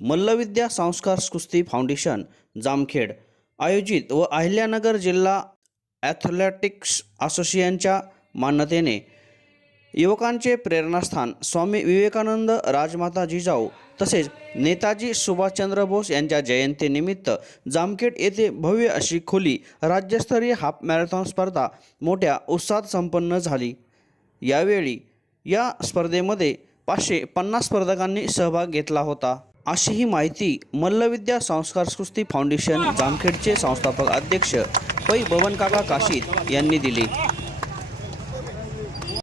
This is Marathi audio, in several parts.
मल्लविद्या संस्कार कुस्ती फाउंडेशन जामखेड. आयोजित व अहिल्यानगर जिल्हा ॲथलेटिक्स असोसिएशनच्या मान्यतेने युवकांचे प्रेरणास्थान स्वामी विवेकानंद राजमाता जिजाऊ तसेच नेताजी सुभाषचंद्र बोस यांच्या जयंतीनिमित्त जामखेड येथे भव्य अशी खोली राज्यस्तरीय हाफ मॅरेथॉन स्पर्धा मोठ्या उत्साहात संपन्न झाली. यावेळी या स्पर्धेमध्ये पाचशे पन्नास स्पर्धकांनी सहभाग घेतला होता. अशी ही माहिती मल्लविद्या संस्कार सुस्ती फाउंडेशन जामखेडचे संस्थापक अध्यक्ष पै बबनकाका काशीद यांनी दिली.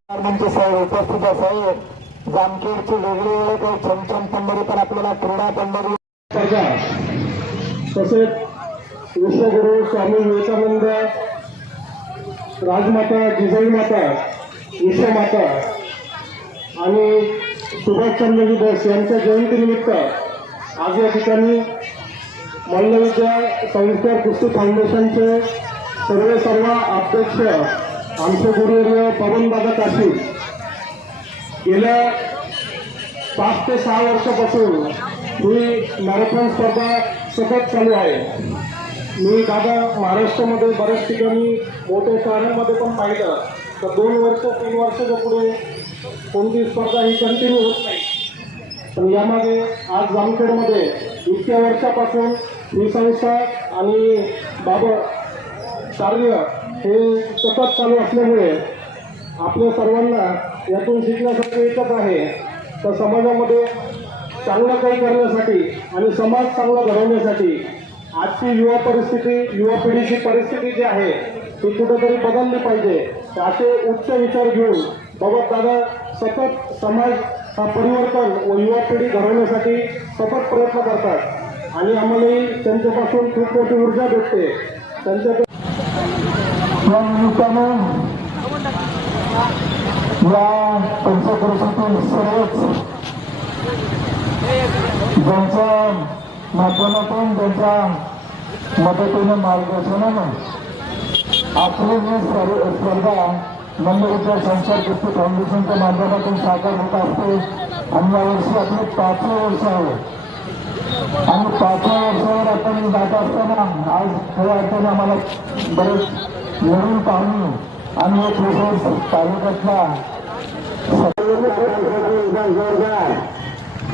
उपस्थित असावेत छमछम पंढरी पण आपल्याला क्रीडा पंढरी तसेच विश्वगुरु स्वामी विवेकानंद राजमाता जिजाई माता विश्वमाता आणि सुभाषचंद्रजी बोस यांच्या जयंतीनिमित्त आज या ठिकाणी मल्लविद्या संस्कार कुस्ती फाउंडेशनचे सर्व सर्व अध्यक्ष आमचे गुरुवर्य पवनदादा काशी गेल्या पाच ते सहा वर्षापासून ही मॅरेथॉन स्पर्धा सतत चालू आहे. मी दादा महाराष्ट्रामध्ये बऱ्याच ठिकाणी मोठ्या शहरांमध्ये पण पाहिलं. तर दोन वर्ष तीन वर्षाच्या पुढे कोणती स्पर्धा ही कंटिन्यू होत नाही. पण यामध्ये आज जामखेडमध्ये इतक्या वर्षापासून ही संस्था आणि बाबा कार्य हे सतत चालू असल्यामुळे आपल्या सर्वांना यातून शिकण्यासाठी एकच आहे. तर समाजामध्ये चांगलं काही करण्यासाठी आणि समाज चांगला घडवण्यासाठी आजची युवा परिस्थिती युवा पिढीची परिस्थिती जी आहे ती कुठेतरी बदलली पाहिजे. तर असे उच्च विचार घेऊन बाबा दादा सतत समाज परिवर्तन व युवा पिढी घडवण्यासाठी सतत प्रयत्न करतात. आणि आम्हालाही त्यांच्यापासून खूप मोठी ऊर्जा भेटते. त्यांच्या या निमित्तानं सर्वच ज्यांच्या माध्यमातून त्यांच्या मदतीने मार्गदर्शनानं आपली ही स्पर्धा मंदिरच्या संसार कुस्ती फाउंडेशनच्या माध्यमातून साकार होत असते. आणि यावर्षी आपलं पाचव्या वर्ष आहे. आणि पाचव्या वर्षावर आपण जात असताना आज खऱ्या अर्थाने आम्हाला बरेच नवीन पाहणी आणि एक विशेष तालुक्यातला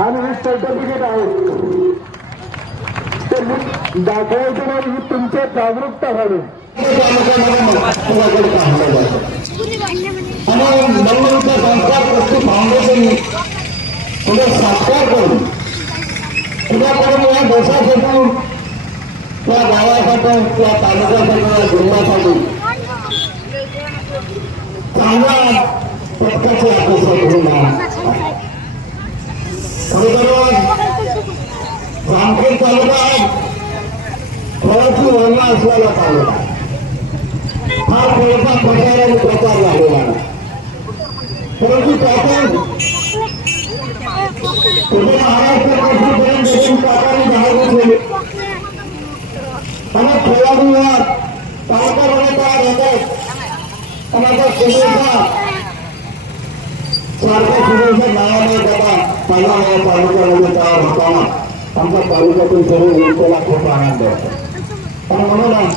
आणि हे सर्टिफिकेट आहे. ते दाखवायचं नाही ही तुमच्या जागरूकता झाली आणि मंगलचा संस्कार कुस्ती फाउंडेशन पुढे साकार करून तुझ्याकडून या देशासाठी त्या गावासाठी त्या तालुक्यासाठी या जिल्ह्यासाठी चांगला पथकाची अपेक्षा करून खरोखर जामखेड तालुका फळाची वर्ण असलेला तालुका हा तुम्ही महाराष्ट्रापासून देखील काकाने बाहेर घेतले आणि खेळाडूवर तालुक्यामध्ये तयार होतात आणि आता सुरेशा सारख्या सुरेशा नावाने बाबा पहिला या तालुक्यामध्ये तयार आमच्या तालुक्यातील सर्व जनतेला खूप आनंद. होतो आणि म्हणून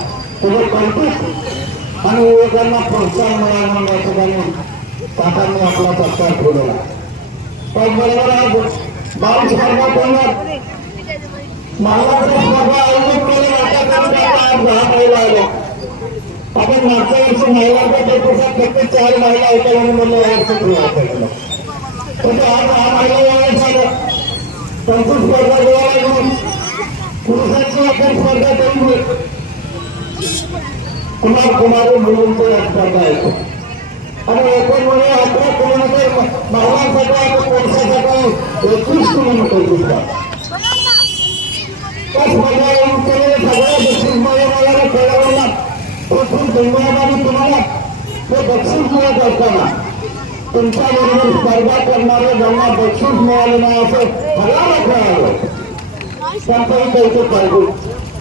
तुझं कौतुक आणि युवकांना प्रोत्साहन मिळालं म्हणून या ठिकाणी काकांनी आपला सत्कार ठेवलेला त्याचबरोबर आज बाल स्पर्धा करण्यात महाराष्ट्र स्पर्धा आयोजित केली आपण मागच्या वर्षी महिलांच्या प्रतिसाद फक्त चार महिला होत्या म्हणून म्हणलं यावर्षी पण आज हा महिला यावेळेस झालं. त्यांची स्पर्धा गोवा घेऊन पुरुषांची आपण स्पर्धा करून कुमार कुमार मुलींची स्पर्धा आहे आणि एकूण म्हणजे अकरा किलोमीटर महिलांसाठी आणि पुरुषांसाठी एकवीस त्या केलेल्या सगळ्या तुम्हाला ते मिळत असताना तुमच्याबरोबर स्पर्धा करणारे ज्यांना बक्षीस मिळाले नाही असं सगळ्यांना खेळावं त्यांचंही कौतुक पाहिजे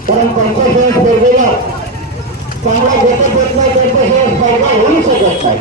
कारण त्यांच्याशिवाय स्पर्धेला चांगला घटक येत नाही त्यांच्याशिवाय स्पर्धा होऊ शकत नाही